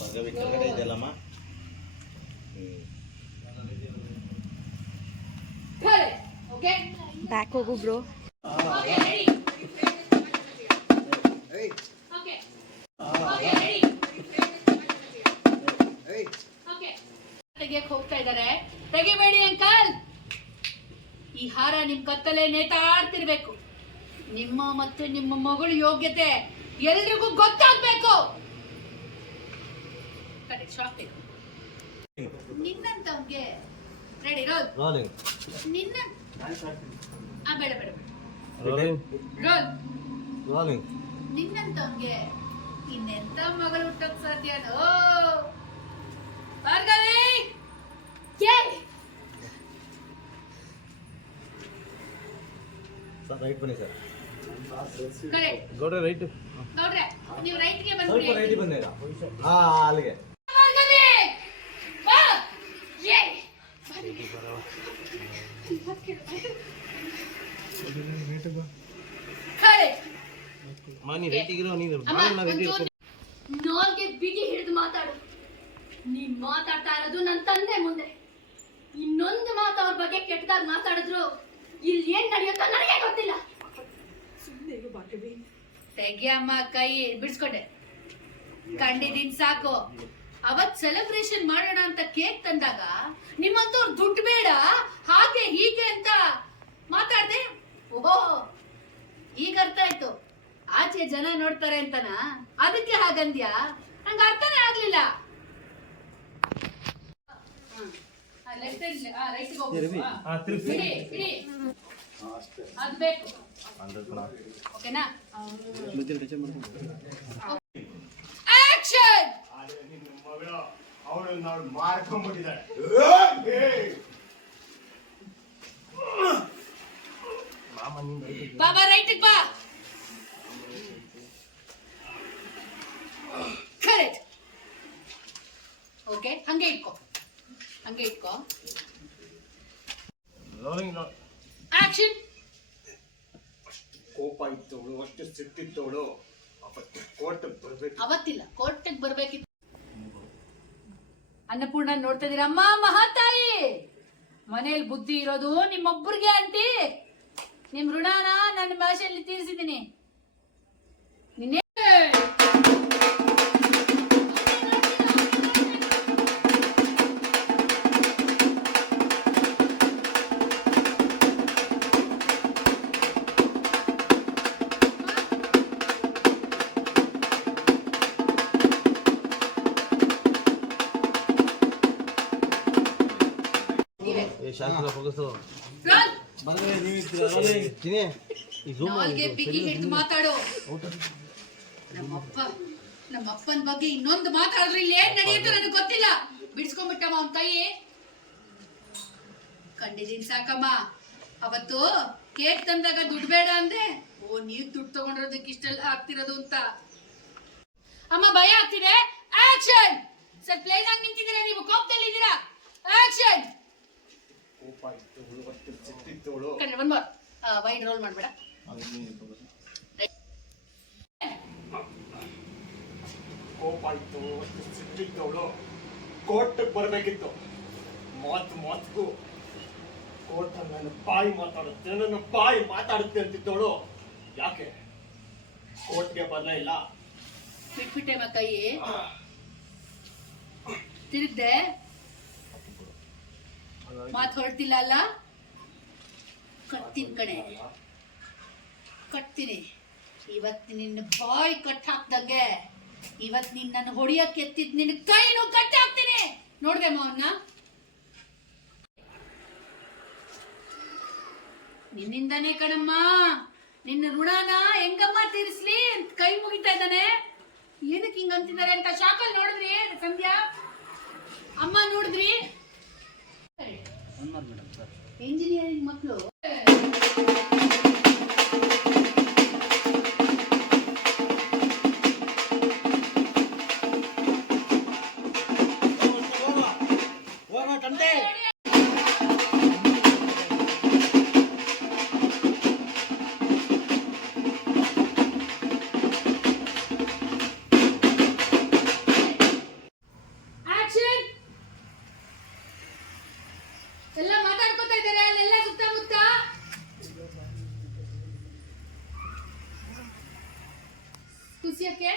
ಪಕ್ಕದ ಕೆಳಗಡೆ ಇದೆಯಲ್ಲಮ್ಮ. ಬ್ಯಾಕ್ ಹೋಗು ಬ್ರೋ. ತೆಗಿಯಕ್ ಹೋಗ್ತಾ ಇದಾರೆ, ತೆಗಿಬೇಡಿ ಅಂಕಲ್. ಈ ಹಾರ ನಿಮ್ ಕತ್ತಲೆ ನೇತಾಡ್ತಿರ್ಬೇಕು. ನಿಮ್ಮ ಮತ್ತು ನಿಮ್ಮ ಮಗಳ ಯೋಗ್ಯತೆ ಎಲ್ರಿಗೂ ಗೊತ್ತಾಗ್ಬೇಕು. ನಿನ್ನಂತವ್ಗೆ ರೆಡಿ ರೋಲ್. ನಿನ್ನ ಬೇಡ ಬೇಡ ರೋಲ್. ನಿನ್ನಂತವ್ಗೆ ಇನ್ನೆಂತ ಮಗಳು ಹುಟ್ಟಕ್ ಸಾಧ್ಯನೋ? ಭಾರ್ಗವಿ ಸರ್ ರೈಟ್ ಬನ್ನಿ ಸರ್. ಕರೆಕ್ಟ್ ಗೌಡ್ರೆ ರೈಟ್. ಗೌಡ್ರೆ ನೀವು ರೈಟ್ಗೆ ಬಂದ್ರಿ. ಸ್ವಲ್ಪ ರೈಟ್ ಬನ್ನಿ. ಹಾ ಅಲ್ಲಿಗೆ. ಭಾರ್ಗವಿ ಬಾ. ಯೇ ಕರೆಕ್ಟ್. ಮಾನಿ ರೈಟಿಗೆ ಇರೋ ನೀನು ಅಮ್ಮ ನೋಲ್ಗೆ ಬಿಗಿ ಹಿಡಿದು ಮಾತಾಡು. ನೀನ್ ಮಾತಾಡ್ತಾ ಇರೋದು ನನ್ನ ತಂದೆ ಮುಂದೆ. ಇನ್ನೊಂದು ಮಾತು ಅವ್ರ ಬಗ್ಗೆ ಕೆಟ್ಟದಾಗ ಮಾತಾಡಿದ್ರು ಇಲ್ಲಿ ಏನ್ ನಡೆಯುತ್ತೋ ನನಗೆ ಗೊತ್ತಿಲ್ಲ. ತೆಗಿಯಮ್ಮ ಕೈ ಬಿಡಿಸ್ಕೊಂಡೆ. ಕಂಡಿದೀನ್ ಸಾಕು. ಅವತ್ ಸೆಲೆಬ್ರೇಷನ್ ಮಾಡೋಣ ಅಂತ ಕೇಕ್ ತಂದಾಗ ನಿಮ್ಮಂತವ್ರು ದುಡ್ಡು ಬೇಡ ಹಾಗೆ ಹೀಗೆ ಅಂತ ಮಾತಾಡ್ದೆ. ಓಹೋ ಈಗ ಅರ್ಥ ಆಯ್ತು. ಆಚೆ ಜನ ನೋಡ್ತಾರೆ ಅಂತನಾ ಅದಕ್ಕೆ ಹಾಗಂದ್ಯಾ? ನಂಗೆ ಅರ್ಥನೇ ಆಗ್ಲಿಲ್ಲ. ಅದು ಬೇಕು ಓಕೆನಾ? ಆಕ್ಷನ್. ಅವಳು ನಾವು ಮಾರ್ಕೊಂಡ್ಬಿಟ್ಟಿದ್ದಾಳೆ. ಬಾಬಾ ರೈಟ್ ಬಾ. ಕರೆಕ್ಟ್. ಓಕೆ ಹಂಗೆ ಇಟ್ಕೋ, ಹಂಗೆ ಇಟ್ಕೋ. ಆಕ್ಷನ್. ಕೋಪ ಇತ್ತವಳು, ಅಷ್ಟು ಸಿಟ್ಟಿತ್ತವಳು. ಅವತ್ತಿಲ್ಲ, ಕೋರ್ಟಿಗೆ ಬರ್ಬೇಕಿತ್ತು. ಅನ್ನಪೂರ್ಣ ನೋಡ್ತಾ ಇದೀರ? ಅಮ್ಮ ಮಹಾತಾಯಿ, ಮನೇಲಿ ಬುದ್ಧಿ ಇರೋದು ನಿಮ್ಮೊಬ್ಬರಿಗೆ ಆಂಟಿ. ನಿಮ್ ಋಣನ ನನ್ನ ಭಾಷೆಯಲ್ಲಿ ತೀರಿಸಿದ್ದೀನಿ. ನಿನ್ನೆ ಬಿಗಿ ಹಿಡಿದು ಮಾತಾಡು. ನಮ್ಮಪ್ಪನ ಬಗ್ಗೆ ಇನ್ನೊಂದು ಮಾತಾಡಿದ್ರೆ ಇಲ್ಲಿ ಏನ್ ನಡೆಯುತ್ತೆ ನನಗೆ ಗೊತ್ತಿಲ್ಲ. ಬಿಡಿಸ್ಕೊಂಡ್ಬಿಟ್ಟಮ್ಮ ಅವನ್ ಕೈ. ಕಂಡಿದೀನಿ ಸಾಕಮ್ಮ. ಅವತ್ತು ಕೇಕ್ ತಂದಾಗ ದುಡ್ಡು ಬೇಡ ಅಂದೆ. ಓ ನೀವ್ ದುಡ್ಡು ತಗೊಂಡಿರೋದಕ್ಕೆ ಇಷ್ಟೆಲ್ಲ ಆಗ್ತಿರೋದು ಅಂತ ಅಮ್ಮ ಭಯ ಆಗ್ತಿದೆ. ಆಕ್ಷನ್. ಸರ್ ಪ್ಲೇನ್ ಆಗಿ ನಿಂತಿದ್ದೀರಾ, ನೀವು ಕೋಪದಲ್ಲಿ ಇದ್ದೀರಾ. ಆಕ್ಷನ್. ಕೋಪ ಇತ್ತವಳು, ಅಷ್ಟು ಸಿಟ್ಟಿತ್ತವಳು. ಒನ್ ಮೋರ್ ವೈಡ್ ರೋಲ್ ಮಾಡಬೇಡ. ಕೋಪ ಇತ್ತು, ಅಷ್ಟು ಸಿಟ್ಟಿತ್ತವಳು. ಕೋರ್ಟ್ ಬರ್ಬೇಕಿತ್ತು. ಮಾತಿಗೂ ಕೋರ್ಟ್ ನನ್ನ ಬಾಯಿ ಮಾತಾಡುತ್ತೆ, ನನ್ನ ಬಾಯಿ ಮಾತಾಡುತ್ತೆ ಅಂತಿದ್ದವಳು ಯಾಕೆ ಕೋರ್ಟ್ಗೆ ಬರಲೇ ಇಲ್ಲ? ಬಿಟ್ಬಿಟ್ಟೆ ಮ ಕೈ. ತಿರುಗ್ದೆ ಮಾತು ಹೊರಡ್ತಿಲ್ಲ ಅಲ್ಲ. ಕಟ್ತೀನಿ ಕಣೆ, ಕಟ್ತೀನಿ. ಇವತ್ತು ನಿನ್ನ ಬಾಯಿ ಕಟ್ ಹಾಕ್ದಂಗೆ ಇವತ್ತು ನೀನ್ ನನ್ನ ಹೊಡಿಯಕ್ಕೆ ಎತ್ತಿದ್ ನಿನ್ನ ಕೈನು ಕಟ್ ಹಾಕ್ತೀನಿ. ನೋಡ್ದೆ ಅವನ್ನ? ನಿನ್ನಿಂದಾನೇ ಕಣಮ್ಮ. ನಿನ್ನ ಋಣನ ಹೆಂಗಮ್ಮ ತೀರಿಸ್ಲಿ ಅಂತ ಕೈ ಮುಗಿತಾ ಇದ್ದಾನೆ. ಏನಕ್ಕೆ ಹಿಂಗ ಅಂತಿದ್ದಾರೆ ಅಂತ ಶಾಕಲ್ ನೋಡಿದ್ರಿ ಸಂಧ್ಯಾ ಅಮ್ಮ? ನೋಡಿದ್ರಿ ಇಂಜಿನಿಯರಿಂಗ್ ಮಕ್ಕಳು ಕುಸಿಯಕ್ಕೆ